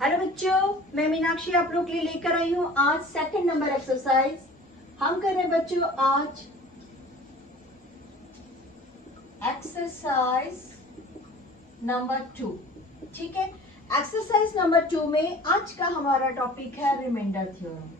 Hello बच्चों, मैं मीनाक्षी आप लोग के लिए लेकर आई हूँ आज सेकंड नंबर एक्सरसाइज। हम कर रहे हैं बच्चों आज एक्सरसाइज नंबर 2। ठीक है, एक्सरसाइज नंबर 2 में आज का हमारा टॉपिक है रिमाइंडर थ्योरम।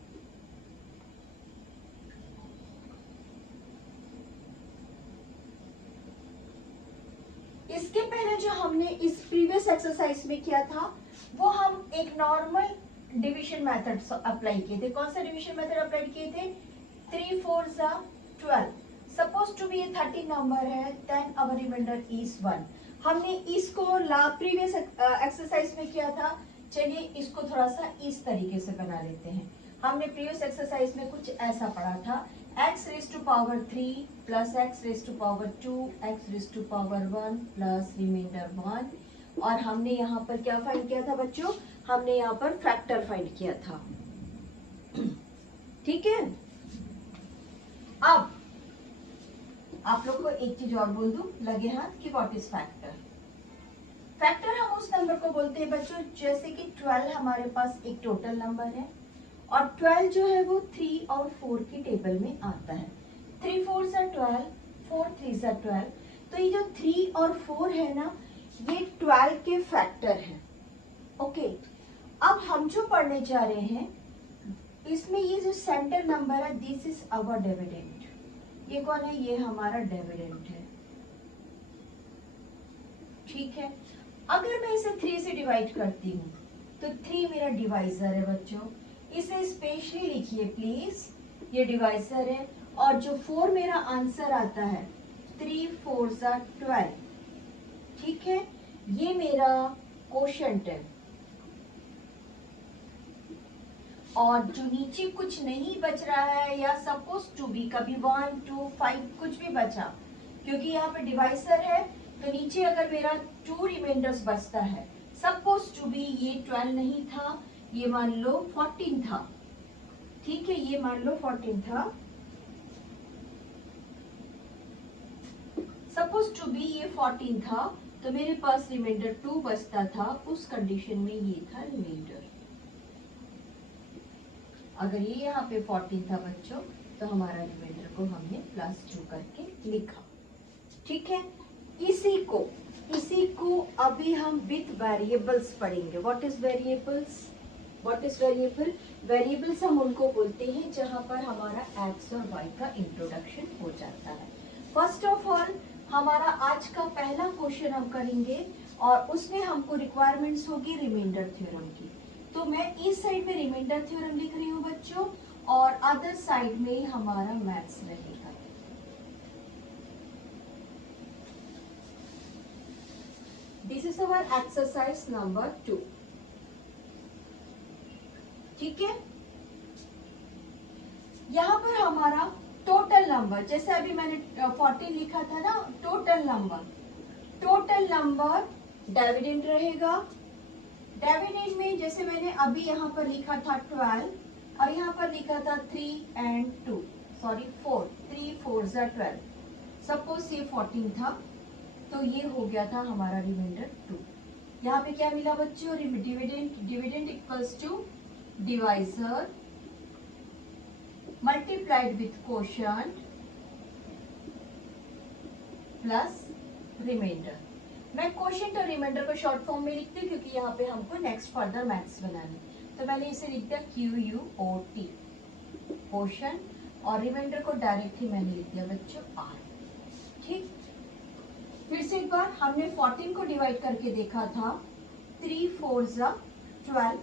इसके पहले जो हमने इस प्रीवियस एक्सरसाइज में किया था वो हम एक नॉर्मल डिवीजन मेथड अप्लाई किए थे। कौन सा डिवीजन मेथड अप्लाई किए थे? 3 4 12। सपोज टू बी 30 नंबर है, देन आवर रिमाइंडर इज 1। हमने इसको प्रीवियस एक्सरसाइज में किया था। चलिए इसको थोड़ा सा इस तरीके से बना लेते हैं। हमने प्रीवियस एक्सरसाइज में कुछ ऐसा पढ़ा था, x raise to power 3 plus x raise to power 2 x raise to power 1 plus remainder 1। और हमने यहाँ पर क्या फाइंड किया था बच्चों? हमने यहाँ पर फैक्टर फाइंड किया था। ठीक है, अब आप लोग को एक चीज और बोल दूं लगे हाथ कि व्हाट इज फैक्टर। फैक्टर हम उस नंबर को बोलते हैं बच्चों, जैसे कि 12 हमारे पास एक टोटल नंबर है और 12 जो है वो 3 और 4 की टेबल में आता है। 3 4 12, 4 3 12। तो ये जो 3 और 4 है ना, ये 12 के फैक्टर है। ओके, अब हम जो पढ़ने जा रहे हैं इसमें ये जो सेंटर नंबर है, दिस इज आवर डिविडेंड। ये कौन है? ये हमारा डिविडेंड है। ठीक है, अगर मैं इसे 3 से डिवाइड करती हूँ तो 3 मेरा डिवाइजर है बच्चों। इसे स्पेशली लिखिए प्लीज, ये डिवाइजर है। और जो 4 मेरा आंसर आता है, 3 4 12। ठीक है, ये मेरा कोशेंट है। और जो नीचे कुछ नहीं बच रहा है, या सपोज टू बी कभी 1 2 5 कुछ भी बचा, क्योंकि यहाँ पे डिवाइसर है तो नीचे अगर मेरा 2 रिमाइंडर्स बचता है, सपोज टू बी ये 12 नहीं था, ये मान लो 14 था। ठीक है, ये मान लो 14 था। सपोज टू बी ये 14 था, तो मेरे पास रिमाइंडर 2 बचता था। उस कंडीशन में ये था रिमाइंडर। अगर ये यहाँ पे 14 था बच्चों, तो हमारा रिमाइंडर को हमने +2 करके लिखा। ठीक है, इसी को अभी हम विथ वेरिएबल्स पढ़ेंगे। What is variables? What is variable? Variables हम उनको बोलते हैं जहां पर हमारा एक्स और वाई का इंट्रोडक्शन हो जाता है। फर्स्ट ऑफ ऑल हमारा आज का पहला क्वेश्चन हम करेंगे और उसमें हमको रिक्वायरमेंट्स होगी रिमाइंडर थ्योरम की। तो मैं इस साइड में रिमाइंडर थ्योरम लिख रही हूँ बच्चों, और अदर साइड में हमारा मैथ्स रहेगा। This is our exercise number 2। ठीक है, यहाँ पर हमारा टोटल नंबर, जैसे अभी मैंने 14 लिखा था ना, टोटल नंबर डिविडेंड रहेगा। डिविडेंड में जैसे मैंने अभी यहाँ पर लिखा था 12 और यहाँ पर लिखा था 3 and 2, सॉरी 4, 3 4 12। सपोज ये 14 था तो ये हो गया था हमारा रिमाइंडर 2। यहाँ पे क्या मिला बच्चों? Dividend equals to divisor multiplied with quotient plus remainder. मैं कोशेंट और रिमाइंडर को शॉर्ट फॉर्म में लिखती हूँ क्योंकि यहाँ पे हमको नेक्स्ट फर्दर मैथ्स बनाने, तो मैंने इसे लिख दिया QUOT कोशेंट, और रिमाइंडर को डायरेक्टली मैंने लिख दिया बच्चों R। ठीक, फिर से एक बार, हमने 14 को डिवाइड करके देखा था, 3 4 12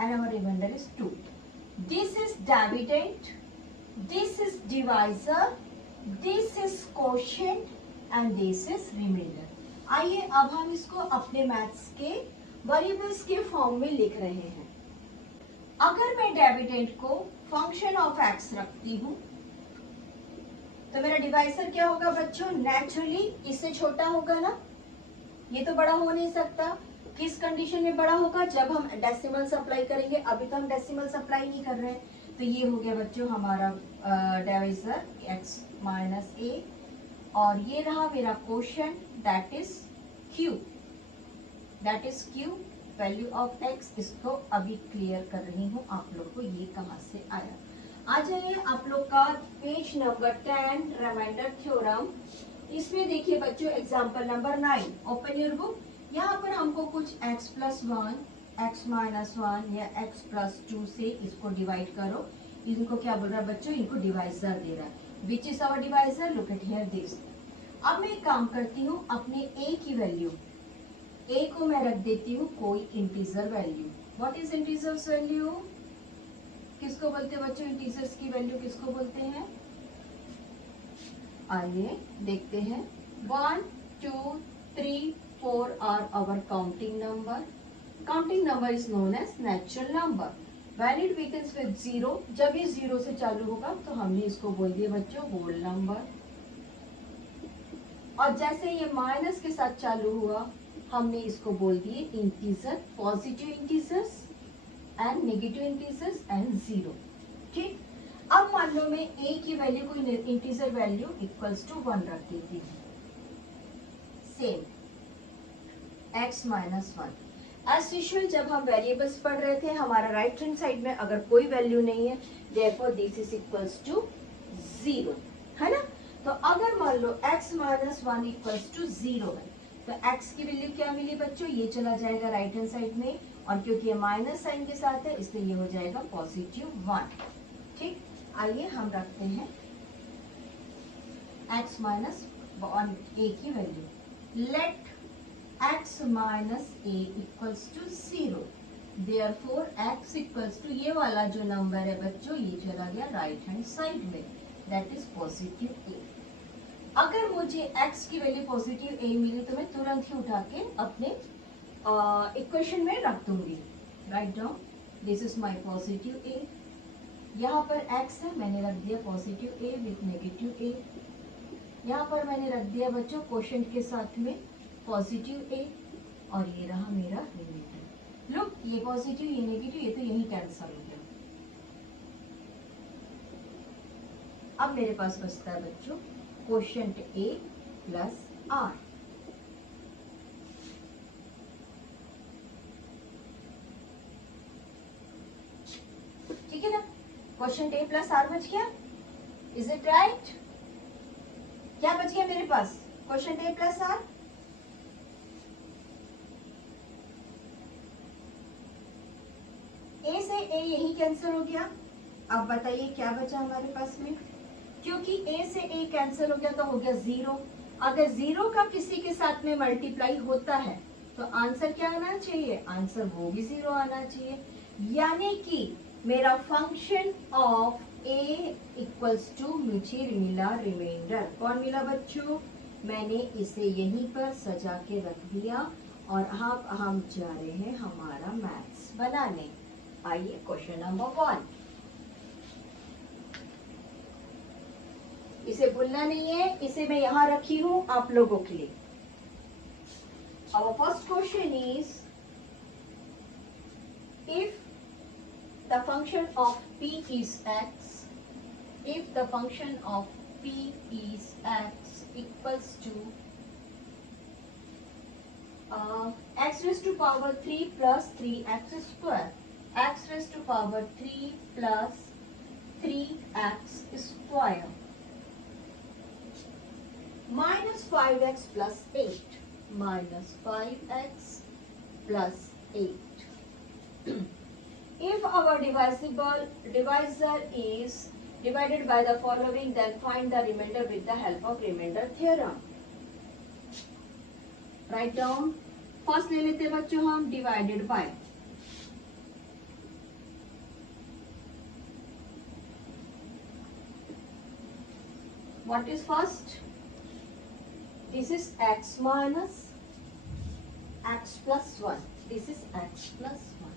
and our remainder is 2. This is dividend, this is divisor, this is quotient and this is remainder. आइए अब हम इसको अपने मैथ्स के वेरिएबल्स के फॉर्म में लिख रहे हैं। अगर मैं डिविडेंड को फंक्शन ऑफ एक्स रखती हूँ तो मेरा डिवाइसर क्या होगा बच्चों? नेचुरली इससे छोटा होगा ना, ये तो बड़ा हो नहीं सकता। किस कंडीशन में बड़ा होगा? जब हम डेसिमल्स अप्लाई करेंगे। अभी तो हम डेसिमल्स अप्लाई नहीं कर रहे हैं, तो ये हो गया बच्चों हमारा डिवाइजर x माइनस a, और ये रहा मेरा quotient that is q। Value of x, इसको अभी क्लियर कर रही हूँ आप लोग को ये कहाँ से आया। आ जाइए आप लोग का पेज नंबर 10 रिमाइंडर थ्योरम। इसमें देखिए बच्चों example number 9, open your book. यहाँ पर हमको कुछ x प्लस 1, x माइनस 1 या x प्लस 2 से इसको डिवाइड करो। इनको क्या बोल रहा है बच्चों, इनको डिवाइजर दे रहा है। Which is our divisor, look at here this. अब मैं एक काम करती हूँ, अपने a की वैल्यू a को मैं रख देती हूँ कोई integer value. What is integers value, किसको बोलते हैं बच्चों, इंटीजर्स की वैल्यू किसको बोलते हैं? आइए देखते हैं। 1 2 3 4 are our counting number. Counting number is known as natural number. When it begins with 0, जब ये 0 से चालू होगा तो हमने इसको बोल दिया बच्चों होल नंबर। और जैसे ये माइनस के साथ चालू हुआ हमने इसको बोल दिए integer, positive integers and negative integers and 0। ठीक, अब मान लो मैं a की वैल्यू को इंटीजर वैल्यू इक्वल्स टू 1 रख देती हूँ। Same x minus 1। As usual जब हम वेरिएबल्स पढ़ रहे थे हमारा राइट हैंड साइड में अगर कोई वैल्यू नहीं है therefore this is equals to 0, है ना। तो अगर मान लो x माइनस 1 इक्वल्स टू 0 है तो x की वैल्यू क्या मिली बच्चों, ये चला जाएगा राइट हैंड साइड में, और क्योंकि ये माइनस साइन के साथ है इसलिए ये हो जाएगा पॉजिटिव 1। ठीक, आइए हम रखते हैं x माइनस a की value. Let x minus a equals to 0, therefore x equals to ये वाला जो नंबर है बच्चों ये चला गया राइट हैंड साइड में, दैट इज पॉजिटिव a। अगर मुझे x की वैल्यू पॉजिटिव a मिली तो मैं तुरंत ही उठा के अपने इक्वेशन में रख दूंगी। Write down, this is my positive a। यहाँ पर x है, मैंने रख दिया positive a with negative a। यहाँ पर मैंने रख दिया बच्चों क्वोशंट के साथ में पॉजिटिव a, और ये रहा मेरा रिमेंडर। लुक, ये पॉजिटिव ये नेगेटिव ये तो यही कैंसिल हो गया। अब मेरे पास बचता है बच्चों क्वोशंट a प्लस r। ठीक है ना, क्वोशंट a प्लस r बच गया। Is it right? क्या बच गया मेरे पास, quotient a plus r। a से a यही कैंसिल हो गया। अब बताइए क्या बचा हमारे पास में, क्योंकि a से a कैंसिल हो गया तो हो गया 0। अगर 0 का किसी के साथ में मल्टीप्लाई होता है तो आंसर क्या आना चाहिए, आंसर वो भी 0 आना चाहिए। यानी कि मेरा function of a equals to मुझे मिला रिमाइंडर। कौन मिला बच्चों, मैंने इसे यहीं पर सजा के रख दिया और अब हम जा रहे हैं हमारा मैथ्स बनाने। आइए क्वेश्चन नंबर 1, इसे भूलना नहीं है, इसे मैं यहां रखी हूं आप लोगों के लिए। Our first question is, if the function of p is x, if the function of p is x equals to x raised to power 3 plus 3x square, x raised to power 3 plus 3x square minus 5x plus 8, minus 5x plus 8. If our divisor is divided by the following, then find the remainder with the help of remainder theorem. Write down. First ले लेते बच्चों हम divided by. What is first? This is x minus x plus 1. This is x plus 1.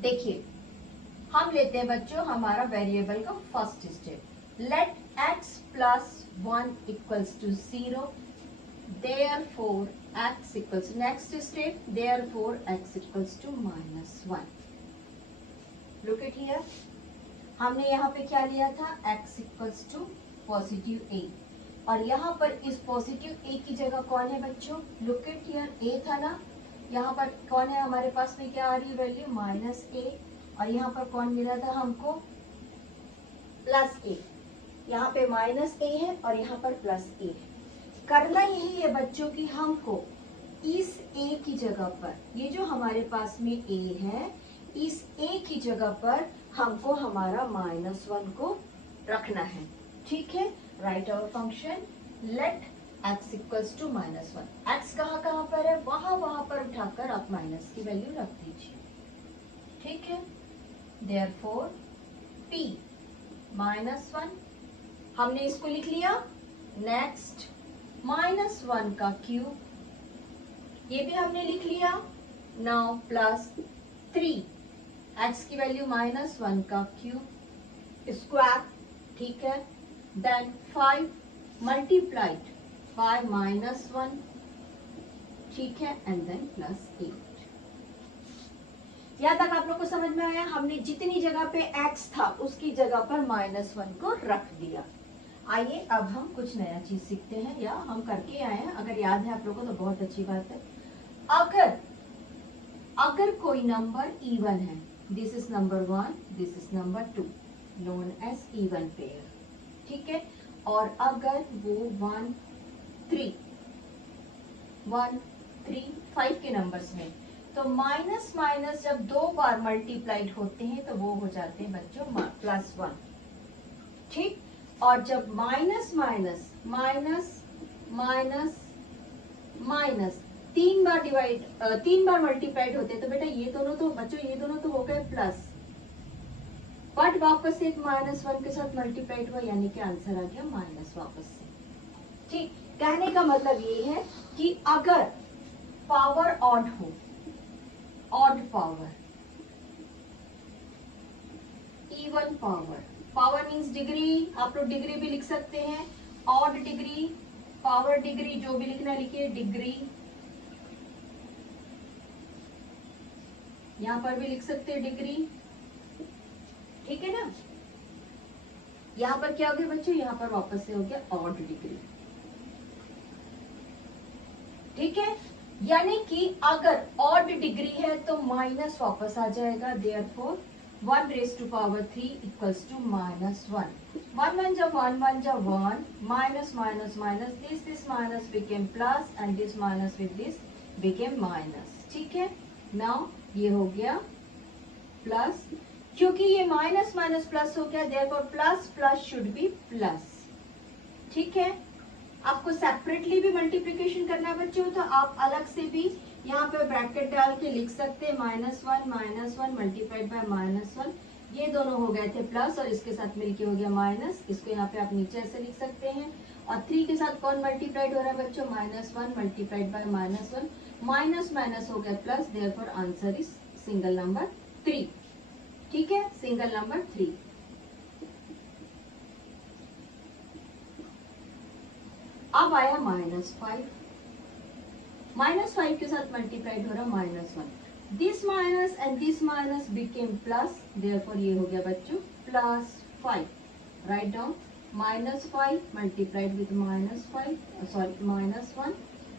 देखिए हम लेते हैं बच्चों हमारा वेरिएबल का first step. Let x plus 1 equals to 0, therefore x equals, next step, therefore x equals to -1। Look at here, हमने यहाँ पे क्या लिया था, x equals to positive a। और यहाँ पर इस पॉजिटिव ए की जगह कौन है बच्चों, लुक एट हियर, ए था ना, यहाँ पर कौन है हमारे पास में, क्या आ रही है वैल्यू, माइनस ए, और यहाँ पर कौन मिला था हमको, प्लस ए। यहाँ पे माइनस ए है और यहाँ पर प्लस ए है। करना यही है बच्चों की हमको इस ए की जगह पर, ये जो हमारे पास में ए है, इस ए की जगह पर हमको हमारा -1 को रखना है। ठीक है, right our function let x equals to -1। x कहाँ पर है, वहां पर उठाकर आप माइनस की वैल्यू रख दीजिए। ठीक है, देयरफॉर p -1 हमने इसको लिख लिया। नेक्स्ट -1 का क्यूब, ये भी हमने लिख लिया। नाउ +3 x की वैल्यू -1 का क्यूब स्क्वायर, ठीक है। देन 5 मल्टीप्लाइड बाय -1, ठीक है, एंड देन +8। यहाँ तक आप लोग को समझ में आया, हमने जितनी जगह पे x था उसकी जगह पर -1 को रख दिया। आइए अब हम कुछ नया चीज सीखते हैं, या हम करके आए हैं, अगर याद है आप लोगों को तो बहुत अच्छी बात है। अगर कोई नंबर इवन है, this is number 1, this is number 2, known as even pair, ठीक है। और अगर वो 1 3 5 के नंबर्स में, तो माइनस माइनस जब 2 बार मल्टीप्लाइड होते हैं तो वो हो जाते हैं बच्चों +1, ठीक। और जब minus minus minus minus minus 3 बार मल्टीप्लाइड होते हैं, तो बेटा ये दोनों तो बच्चों, ये दोनों तो हो गए प्लस, बट वापस एक -1 के साथ मल्टीप्लाइड हुआ, यानी कि आंसर आ गया माइनस वापस से, ठीक। कहने का मतलब ये है कि अगर पावर ऑड हो, odd power, even power, power means degree, आप लोग डिग्री भी लिख सकते हैं, ऑड डिग्री, पावर डिग्री, जो भी लिखना लिखिए, डिग्री यहां पर भी लिख सकते हैं डिग्री, ठीक है ना। यहां पर क्या हो गया बच्चों, यहां पर वापस से हो गया ऑड डिग्री, ठीक है। यानी कि अगर ऑड डिग्री है तो माइनस वापस आ जाएगा, देयरफॉर 1⁻³ इक्वल्स टू -1। 1 1 जा 1 1 जा 1, minus minus minus, this minus became plus and this minus with this became minus, ठीक है। नाउ ये हो गया प्लस, क्योंकि ये माइनस माइनस प्लस हो गया, therefore plus plus should be plus, ठीक है। आपको सेपरेटली भी मल्टीप्लिकेशन करना है बच्चों, तो आप अलग से भी यहाँ पे ब्रैकेट डाल के लिख सकते हैं, -1 मल्टीप्लाइड बाय -1, ये दोनों हो गए थे प्लस और इसके साथ मिलके हो गया माइनस, इसको यहाँ पे आप नीचे ऐसे लिख सकते हैं। और 3 के साथ कौन मल्टीप्लाइड हो रहा है बच्चों, -1 मल्टीप्लाइड बाय -1, माइनस माइनस हो गया plus, therefore answer is single number 3, ठीक है, सिंगल नंबर 3। अब आया -5, -5 के साथ मल्टीप्लाइड हो रहा -1, this minus and this minus became plus, therefore ये हो गया बच्चों +5। Write down, -5 multiplied with -1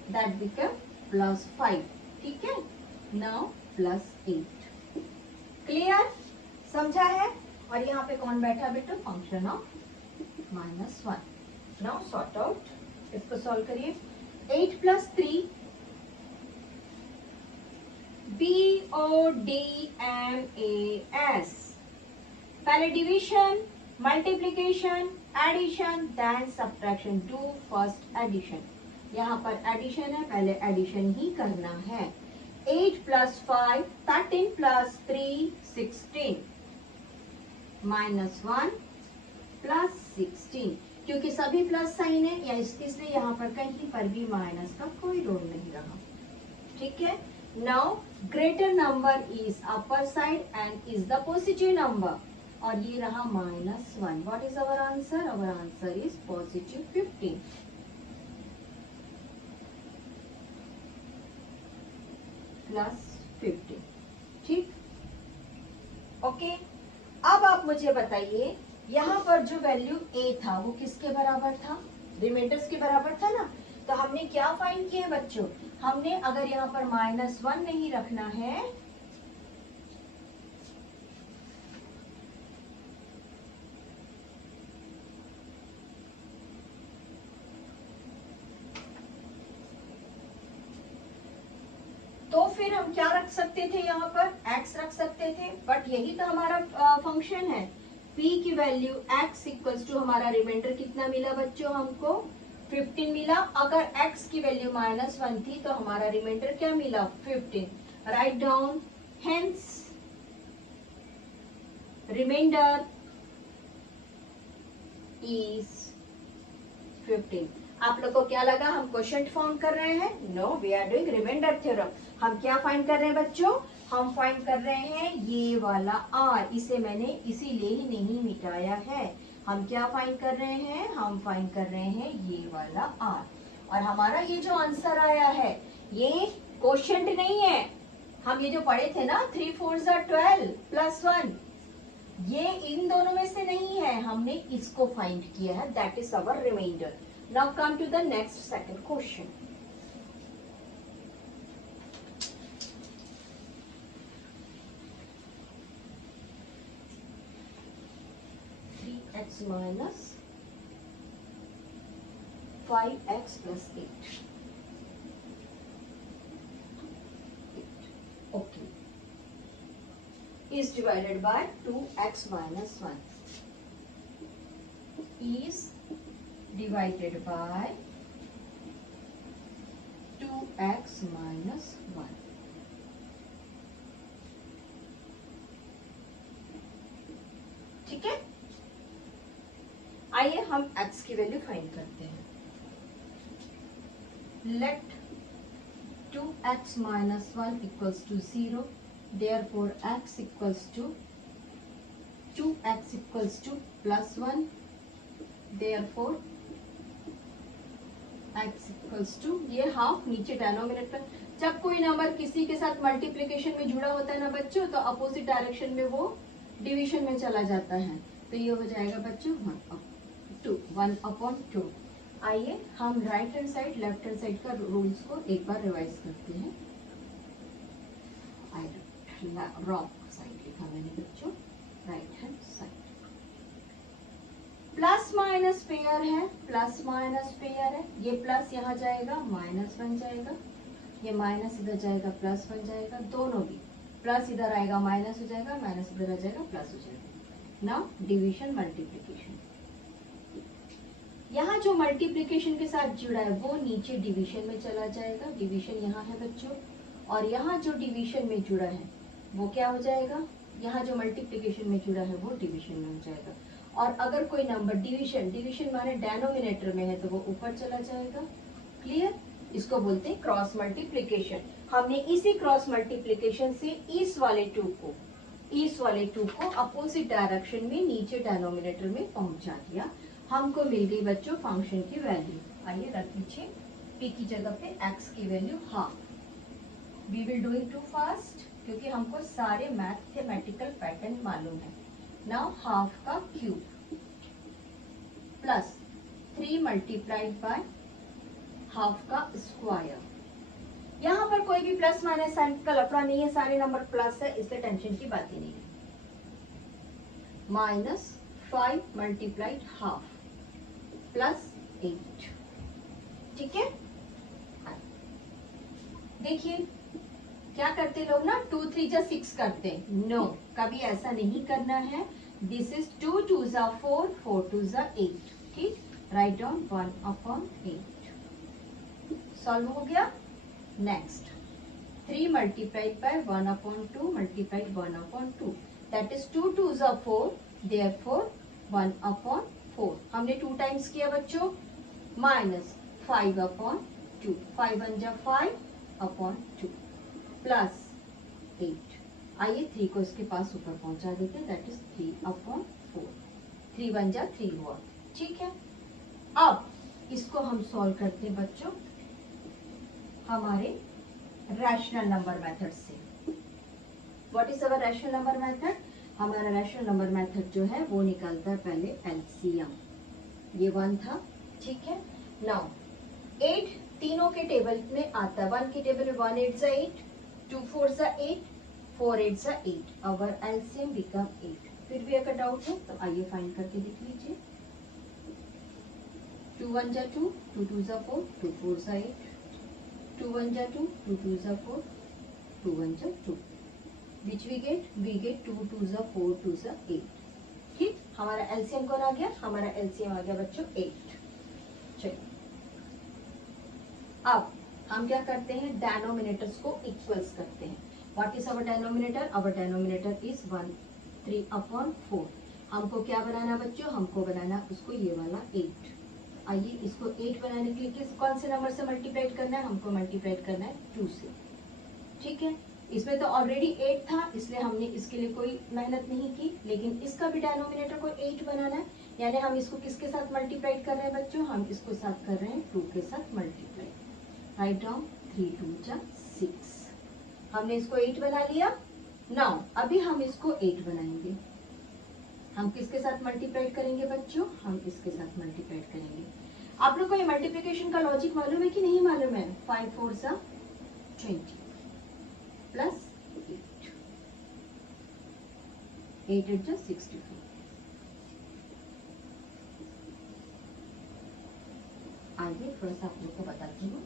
that become +5, ठीक है। नाउ +8, क्लियर, समझा है। और यहाँ पे कौन बैठा बेटा, function of -1। Now sort out, इसको सॉल्व करिए। 8 + 3 BODMAS, पहले division, multiplication, addition, then subtraction, do first addition. यहाँ पर एडिशन है, पहले एडिशन ही करना है। 8 + 5 13 + 3 16, -1 + 16, क्योंकि सभी प्लस साइन है, या इसलिए यहाँ पर कहीं पर भी माइनस का कोई रोल नहीं रहा, ठीक है। Now greater number is upper side and is the positive number, और ये रहा -1। What is our answer, our answer is +15, +15, ठीक, ओके। अब आप मुझे बताइए, यहाँ पर जो वैल्यू a था वो किसके बराबर था, रिमाइंडर्स के बराबर था ना। तो हमने क्या फाइंड किया बच्चों, हमने अगर यहाँ पर -1 नहीं रखना है तो फिर हम क्या रख सकते थे, यहाँ पर x रख सकते थे, बट यही तो हमारा फंक्शन है। p की वैल्यू x इक्वल्स टू हमारा रिमाइंडर कितना मिला बच्चों हमको 15 मिला। अगर x की वैल्यू -1 थी तो हमारा रिमाइंडर क्या मिला 15। Write down, hence remainder is 15। आप लोग को क्या लगा हम क्वोशिएंट फाइंड कर रहे हैं? No, we are doing remainder theorem. हम क्या फाइंड कर रहे हैं बच्चों? हम फाइंड कर रहे हैं ये वाला r, इसे मैंने इसीलिए ही नहीं मिटाया है। हम क्या फाइंड कर रहे हैं? हम फाइंड कर रहे हैं ये वाला r। और हमारा ये जो आंसर आया है ये क्वोशिएंट नहीं है। हम ये जो पढ़े थे ना 3 4 12 प्लस 1, ये इन दोनों में से नहीं है, हमने इसको फाइंड किया है, that is our remainder. Now come to the next second question. X minus 5x plus 8. Okay. Is divided by 2x minus 1. Is divided by 2x minus 1. ठीक है, आइए हम x की वैल्यू फाइंड करते हैं। Let 2x minus 1 equals to 0, therefore x equals to 2x equals to plus 1, therefore x equals to ये half नीचे denominator. जब कोई नंबर किसी के साथ मल्टीप्लिकेशन में जुड़ा होता है ना बच्चों, तो अपोजिट डायरेक्शन में वो डिवीजन में चला जाता है। तो ये हो जाएगा बच्चों 1/2। आइए हम right hand side left hand side का रूल्स को एक बार रिवाइज करते हैं। रॉन्ग साइड लिखा मैंने बच्चों, right hand side. Plus minus pair है, प्लस माइनस पेयर है, ये प्लस यहाँ जाएगा माइनस बन जाएगा, ये माइनस इधर जाएगा प्लस बन जाएगा, दोनों भी प्लस इधर आएगा माइनस हो जाएगा, माइनस इधर आ जाएगा प्लस हो जाएगा। नाउ डिवीजन मल्टीप्लिकेशन, यहाँ जो मल्टीप्लिकेशन के साथ जुड़ा है वो नीचे डिवीजन में चला जाएगा, डिवीजन यहाँ है बच्चों, और यहाँ जो डिवीजन में जुड़ा है वो क्या हो जाएगा, यहाँ जो मल्टीप्लिकेशन में जुड़ा है वो डिवीजन में हो जाएगा। और अगर कोई नंबर डिवीजन माने डेनोमिनेटर में है तो वो ऊपर चला जाएगा। क्लियर? इसको बोलते हैं क्रॉस मल्टीप्लिकेशन। हमने इसी क्रॉस मल्टीप्लिकेशन से इस वाले टू को अपोजिट डायरेक्शन में नीचे डेनोमिनेटर में पहुंचा दिया। हमको मिल गई बच्चों फंक्शन की वैल्यू। आइए रख लीजिए p की जगह पे x की value half. We will do it too fast क्योंकि हमको सारे मैथमेटिकल पैटर्न मालूम है। नाउ हाफ का cube plus 3 multiplied by half का स्क्वायर। यहाँ पर कोई भी प्लस माइनस साइन का लफड़ा नहीं है, सारे नंबर प्लस है, इसलिए टेंशन की बात ही नहीं है। -5 मल्टीप्लाइड हाफ प्लस 8। ठीक है, देखिए क्या करते लोग ना 2 3 जा 6 करते हैं। नो, कभी ऐसा नहीं करना है। दिस इज 2 2 जा 4 4 2 जा 8। ठीक, राइट डाउन 1/8। सॉल्व हो गया। Next 3 multiplied bye 1/2 multiplied 1/2, that is 2 2 जा 4, देयरफॉर 1/4। हमने 2 टाइम्स किया बच्चों, -5/2, 5 1 जा 5/2 प्लस 8। आइए 3 को इसके पास ऊपर पहुंचा देते हैं, दैट इज 3/4। 3 1 जा 3 हुआ। ठीक है, अब इसको हम सॉल्व करते हैं बच्चों हमारे रैशनल नंबर मेथड से। What is our rational number method? हमारा रैशनल नंबर मेथड जो है वो निकालता है पहले एलसीएम। ये 1 था, ठीक है। नाउ 8 तीनों के टेबल में आता है, 1 के टेबल में 1 8 8, 2 4 8, 4 8 8, अवर एलसीएम बिकम 8। फिर भी अगर डाउट हो तो आइए फाइंड करके देख लीजिए। 2 1 2, 2 2 4, 2 4 8, 2 1 2, 2 2 4, 2 1 2, which we get 2 2 4, 2 8। ठीक, हमारा एलसीएम कौन आ गया? हमारा एलसीएम आ गया बच्चों 8। चलिए अब हम क्या करते हैं, डेनोमिनेटर्स को इक्वल्स करते हैं। What is our denominator? Our denominator is 1 3/4। हमको क्या बनाना बच्चों? हमको बनाना उसको ये वाला 8। आइए इसको 8 बनाने के लिए किस कौन से नंबर से मल्टीप्लाइड करना है? हमको मल्टीप्लाइड करना है 2 से। ठीक है, इसमें तो ऑलरेडी 8 था इसलिए हमने इसके लिए कोई मेहनत नहीं की, लेकिन इसका भी डेनोमिनेटर को 8 बनाना है। यानी हम इसको किसके साथ मल्टीप्लाइड कर रहे हैं बच्चों? हम इसको साथ कर रहे हैं 2 के साथ मल्टीप्लाई। Write down 3 2 6। हमने इसको 8 बना लिया। नाउ अभी हम इसको 8 बनाएंगे। हम किसके साथ मल्टीप्लाइड करेंगे बच्चों? हम इसके साथ मल्टीप्लाइड करेंगे। आप लोग को ये मल्टीप्लिकेशन का लॉजिक मालूम है कि नहीं मालूम है? 5 4 20 प्लस 8 8 64। आगे थोड़ा सा आप लोग को बताती हूँ।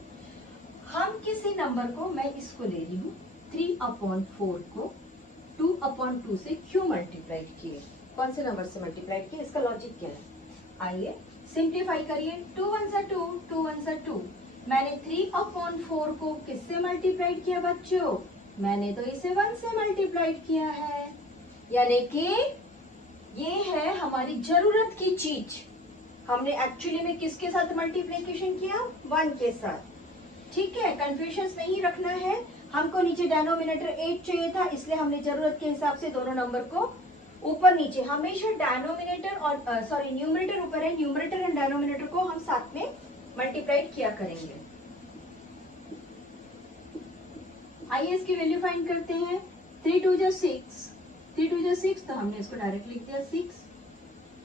हम किसी नंबर को, मैं इसको ले रही हूँ 3/4 को 2/2 से क्यों मल्टीप्लाई किए? कौन से नंबर से मल्टीप्लाई किए? इसका लॉजिक क्या है? आइए सिंप्लीफाई करिए। 2 1 2, 2 1 2। मैंने 3/4 को किससे मल्टीप्लाइड किया बच्चों? मैंने तो इसे 1 से मल्टीप्लाइड किया है। यानी कि ये है हमारी जरूरत की चीज। हमने एक्चुअली में किसके साथ मल्टीप्लिकेशन किया? 1 के साथ। ठीक है, कंफ्यूजन नहीं रखना है। हमको नीचे डेनोमिनेटर 8 चाहिए था, इसलिए हमने जरूरत के हिसाब से दोनों नंबर को ऊपर नीचे, हमेशा डेनोमिनेटर और सॉरी न्यूमरेटर ऊपर है, न्यूमरेटर एंड डेनोमिनेटर को हम साथ में मल्टीप्लाइड किया करेंगे। आइए इसकी वैल्यू फाइंड करते हैं। 3 2 6, 3 2 6, तो हमने इसको डायरेक्ट लिख दिया 6।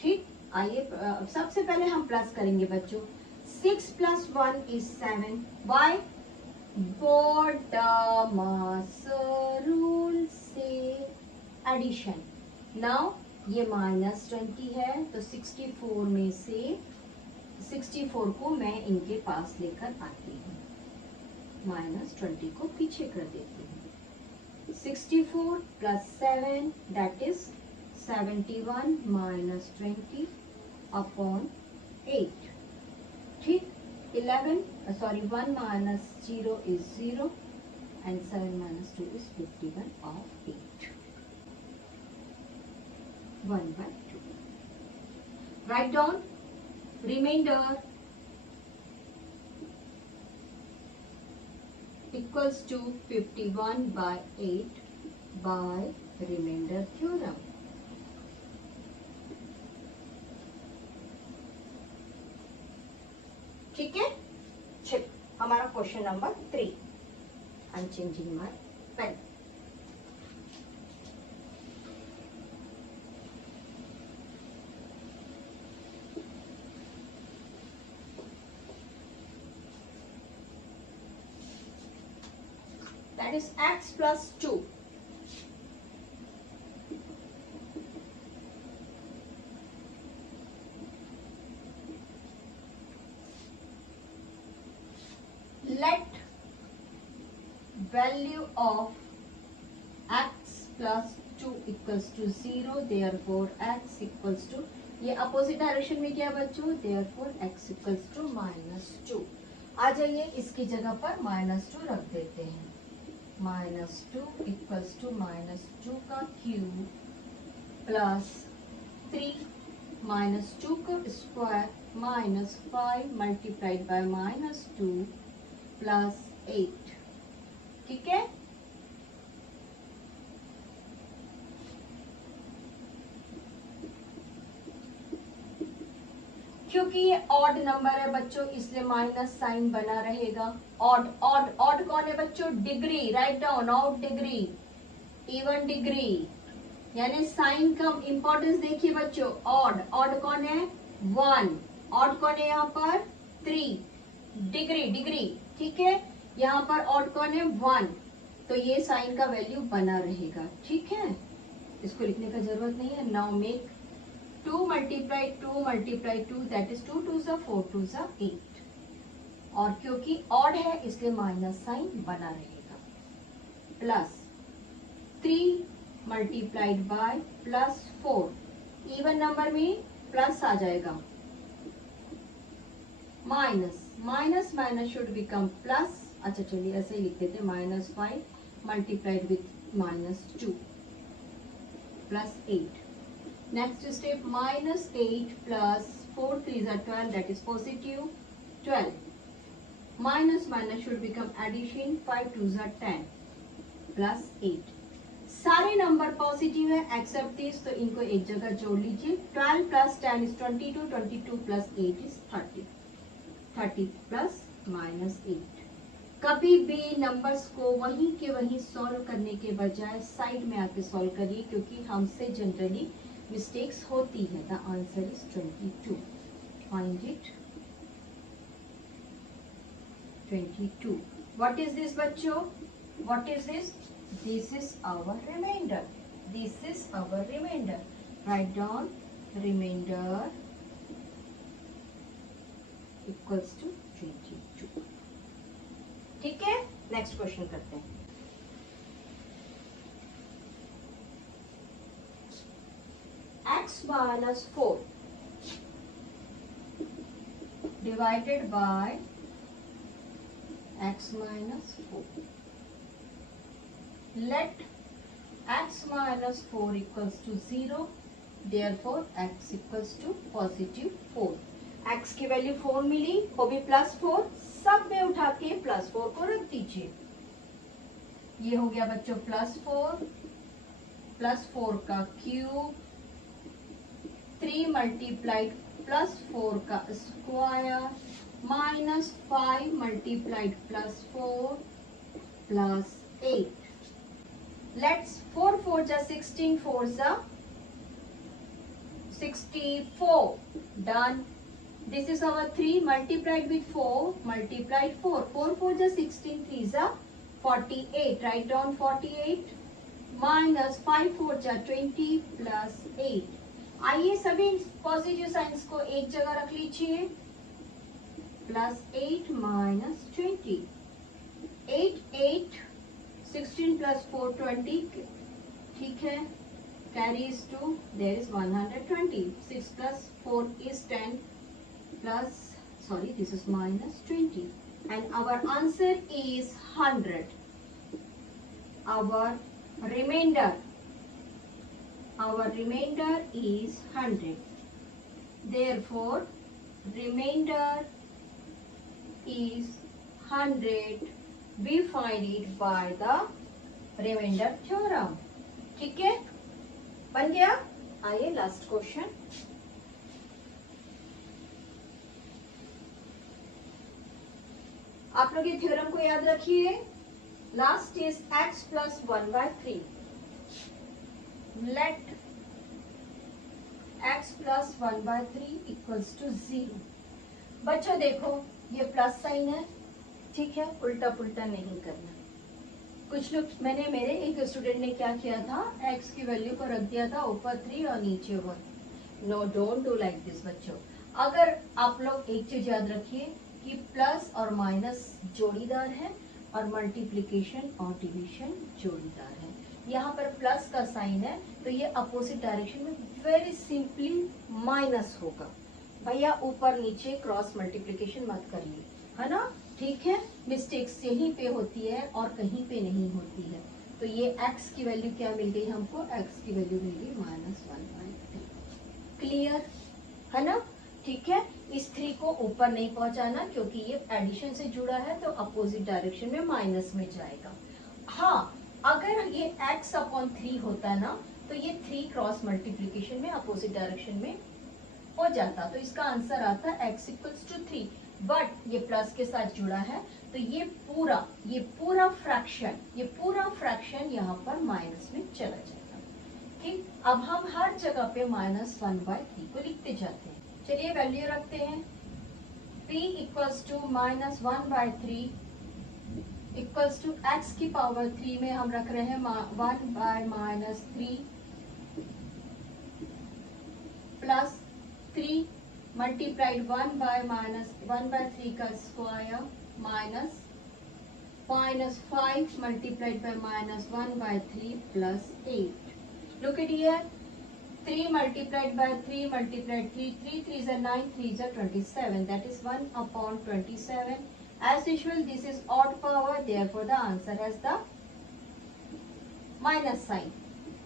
ठीक, आइए सबसे पहले हम प्लस करेंगे बच्चों। 6 + 1 is 7। Why? बोर्डमास रूल से एडिशन। नाउ ये -20 है, तो 64 में से 64 को मैं इनके पास लेकर आती हूँ, -20 को पीछे कर देती हूँ। 64 + 7 दैट इज 71 -20 अपॉन 8। ठीक, 1 0 is 0 and 7 - 2 is 51 of 8, 1/2. Write down remainder equals to 51/8 by remainder theorem. ठीक है, चलिए हमारा question number 3। I am changing my pen. That is x + 2. Let value of x + 2 equals to 0. Therefore x equals to, ये opposite direction में क्या बच्चों? Therefore x equals to -2। आ जाइए इसकी जगह पर -2 रख देते हैं। -2 equals to -2 का क्यूब प्लस 3 -2 का स्क्वायर -5 मल्टीप्लाइड बाय -2 प्लस 8। ठीक है, क्योंकि ये ऑड नंबर है बच्चों इसलिए माइनस साइन बना रहेगा। ऑड ऑड ऑड कौन है बच्चों? Degree. Write down odd degree, even degree, यानी साइन का इंपॉर्टेंस देखिए बच्चों। ऑड ऑड कौन है? 1। ऑड कौन है यहाँ पर 3, डिग्री, ठीक है। यहाँ पर ऑड कौन है 1, तो ये साइन का वैल्यू बना रहेगा, ठीक है। इसको लिखने का जरूरत नहीं है। Now make 2 multiply 2 that is 2 2 4 2 8, और क्योंकि ऑड है इसलिए माइनस साइन बना रहेगा, plus 3 multiplied bye plus 4, even number में प्लस आ जाएगा, माइनस शुड बिकम प्लस। अच्छा चलिए ऐसे ही लिख देते हैं, -5 multiplied with -2 plus 8। Next step -8 plus 4 3 12 that is positive 12, minus should become addition 5 2 10 plus 8। सारे नंबर पॉजिटिव है एक्सेप्ट दिस, तो इनको एक जगह जोड़ लीजिए। 12 plus 10 is 22, 22 plus 8 is 30, 30 plus -8। कभी भी नंबर्स को वहीं के वहीं सॉल्व करने के बजाय साइड में आके सॉल्व करिए, क्योंकि हमसे जनरली मिस्टेक्स होती है। The answer is 22, find it 22। What is this बच्चों, what is this? This is our reminder, this is our reminder. Write down reminder equals to 22, ठीक है। नेक्स्ट क्वेश्चन करते हैं। x minus 4 divided by x minus 4. Let x minus 4 equals to 0, therefore x equals to positive 4. x की value 4 मिली, वो भी +4, सब में उठा के +4 को रख दीजिए। ये हो गया बच्चों +4 का क्यूब, 3 मल्टीप्लाइड +4 का स्क्वायर, -5 मल्टीप्लाइड +4 प्लस 8। लेट्स 4 4 जा 16, 4 जा 64, done. This is our 3 multiplied with 4 multiplied 4, 4 4 जा 16, 3 जा 48, write down 48, minus 5 4 जा 20 प्लस 8। आइए सभी पॉजिटिव साइंस को एक जगह रख लीजिए, +8 माइनस 20, 8 16 प्लस 4 20, ठीक है। Carries 2, there is 120, 6 plus 4 is 10 plus, sorry, this is -20, and our answer is 100. Our remainder is 100. Therefore, remainder is 100. We find it by the remainder theorem. ठीक है, बन गया। आइए लास्ट क्वेश्चन। आप लोग ये थ्योरम को याद रखिए। Last is x plus 1/3। Let x plus 1/3 equals to 0। बच्चों देखो ये प्लस साइन है, ठीक है, उल्टा पुल्टा नहीं करना। कुछ लोग, मेरे एक स्टूडेंट ने क्या किया था, x की वैल्यू को रख दिया था ऊपर 3 और नीचे 1। No, don't do like this बच्चों। अगर आप लोग एक चीज याद रखिए कि प्लस और माइनस जोड़ीदार है और मल्टीप्लिकेशन और डिवीजन जोड़ीदार है। यहाँ पर प्लस का साइन है तो ये अपोजिट डायरेक्शन में वेरी सिंपली माइनस होगा। भैया ऊपर नीचे क्रॉस मल्टीप्लिकेशन मत करिए, है ना, ठीक है। मिस्टेक्स यहीं पे होती है और कहीं पे नहीं होती है। तो ये x की वैल्यू क्या मिल गई हमको, x की वैल्यू मिल गई -1/3। क्लियर है ना, ठीक है। इस 3 को ऊपर नहीं पहुंचाना क्योंकि ये एडिशन से जुड़ा है तो अपोजिट डायरेक्शन में माइनस में जाएगा। हाँ, अगर ये x/3 होता ना तो ये 3 क्रॉस मल्टीप्लिकेशन में अपोजिट डायरेक्शन में हो जाता, तो इसका आंसर आता x = 3। बट ये प्लस के साथ जुड़ा है तो ये पूरा फ्रैक्शन यहाँ पर माइनस में चला जाएगा। ठीक, अब हम हर जगह पे -1/3 को लिखते जाते हैं। चलिए वैल्यू रखते हैं। p equals to -1/3 equals to x की पावर 3 में हम रख रहे हैं 1/-3 प्लस 3 मल्टीप्लाइड 1/-1/3 का square minus -5 multiplied by -1/3 plus 8. Look at here. 3 multiplied by 3 multiplied 3. 3 3s are 9. 3s are 27. That is 1/27. As usual, this is odd power. Therefore, the answer has the minus sign.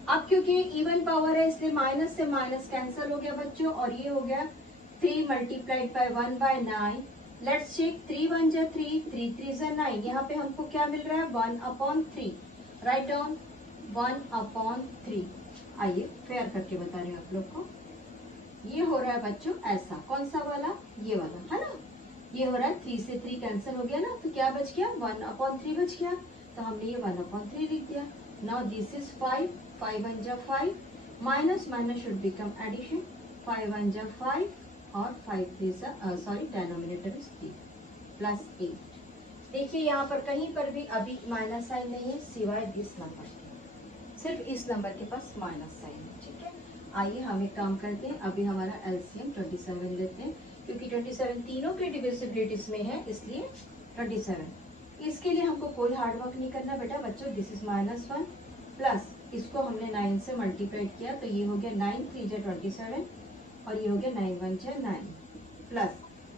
अब क्योंकि even power है इसलिए minus से minus cancel हो गया बच्चों, और ये हो गया 3 multiplied by 1/9. लेट्स चेक 3 1 जा 3, 3 3 जा 9. यहाँ पे हमको क्या मिल रहा है 1/3. Write down 1/3. आइए फेयर करके बता रहे हैं आप लोग को। ये हो रहा है बच्चों ऐसा, कौन सा वाला, ये वाला है ना। ये हो रहा है 3 से 3 कैंसिल हो गया ना, तो क्या बच गया 1/3 बच गया, तो हमने ये 1/3 लिख दिया। नाउ दिस इज 5, 5 1 जा 5, minus minus should become addition, 5 1 जा 5 और 5 3 सॉरी डिनोमिनेटर इज 3 प्लस 8। देखिए यहाँ पर कहीं पर भी अभी माइनस साइन नहीं है सिवाय इस नंबर के, सिर्फ इस नंबर के पास माइनस साइन है। ठीक है, आइए हम एक काम करते हैं, अभी हमारा एलसीएम 27 लेते हैं, क्योंकि 27 तीनों के डिविजिबिलिटीज में है इसलिए 27। इसके लिए हमको कोई हार्ड वर्क नहीं करना बेटा बच्चों। दिस इज -1 प्लस इसको हमने 9 से मल्टीप्लाई किया तो ये हो गया 9 3 जा 27 और ये हो गया 9 1 जा 9 प्लस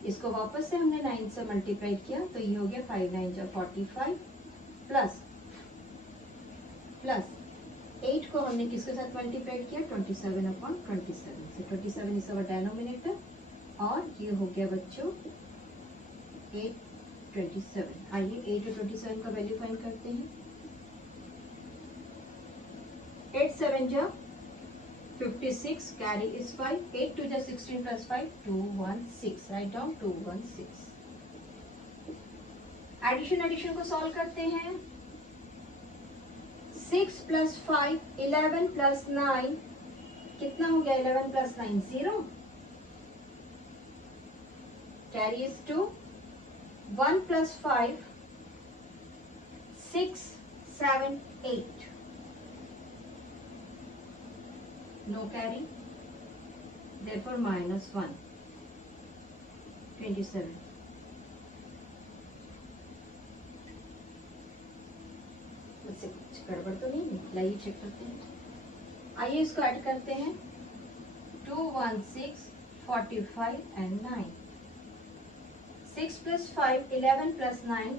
इसको वापस से हमने 9 से मल्टीप्लाई किया तो ये हो गया 5 9 जा 45 प्लस 8 को हमने किसके साथ मल्टीप्लाई किया 27/27 से 27 इज अवर डिनोमिनेटर और ये हो गया बच्चों 827। आइए 8 और 27 का वैल्यू फाइंड करते हैं। 8 7 जा 56, carry is 5, 8 2 जा 16 plus 5 216, write down 216। एडिशन को सॉल्व करते हैं। 6 plus 5 11 plus 9 कितना हो गया 11 plus 9 0, carry is 2, 1 plus 5 6 7 8, no carry, therefore -1 27। इससे कुछ गड़बड़ तो नहीं है, लाइए चेक करते हैं। आइए इसको ऐड करते हैं 2 1 6 45 and 9, 6 plus 5 11 plus 9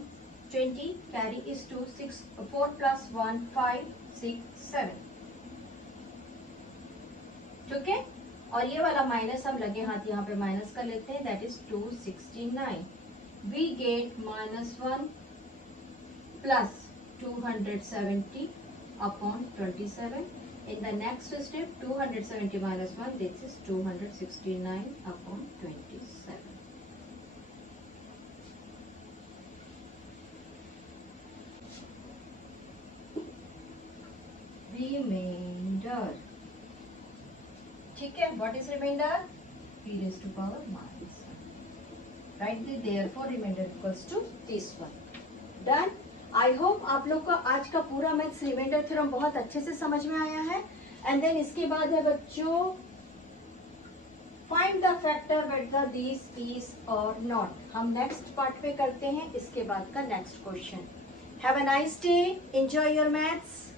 20, carry is 2, 6 4 plus 1 5 6 7। ठीक है, और ये वाला माइनस हम लगे हाथ यहाँ पे माइनस कर लेते हैं, that is 269। We get -1 plus 270 upon 27। In the next step 270 minus 1, this is 269 upon 27। Remainder, ठीक है, what is remainder p raised to power -1, right, therefore remainder equals to this one. Done. I hope आप लोग का आज का पूरा maths remainder theorem बहुत अच्छे से समझ में आया है। एंड देन इसके बाद है बच्चों find the factor whether this is और नॉट। हम नेक्स्ट पार्ट पे करते हैं इसके बाद का next question. Have a nice day, enjoy your maths.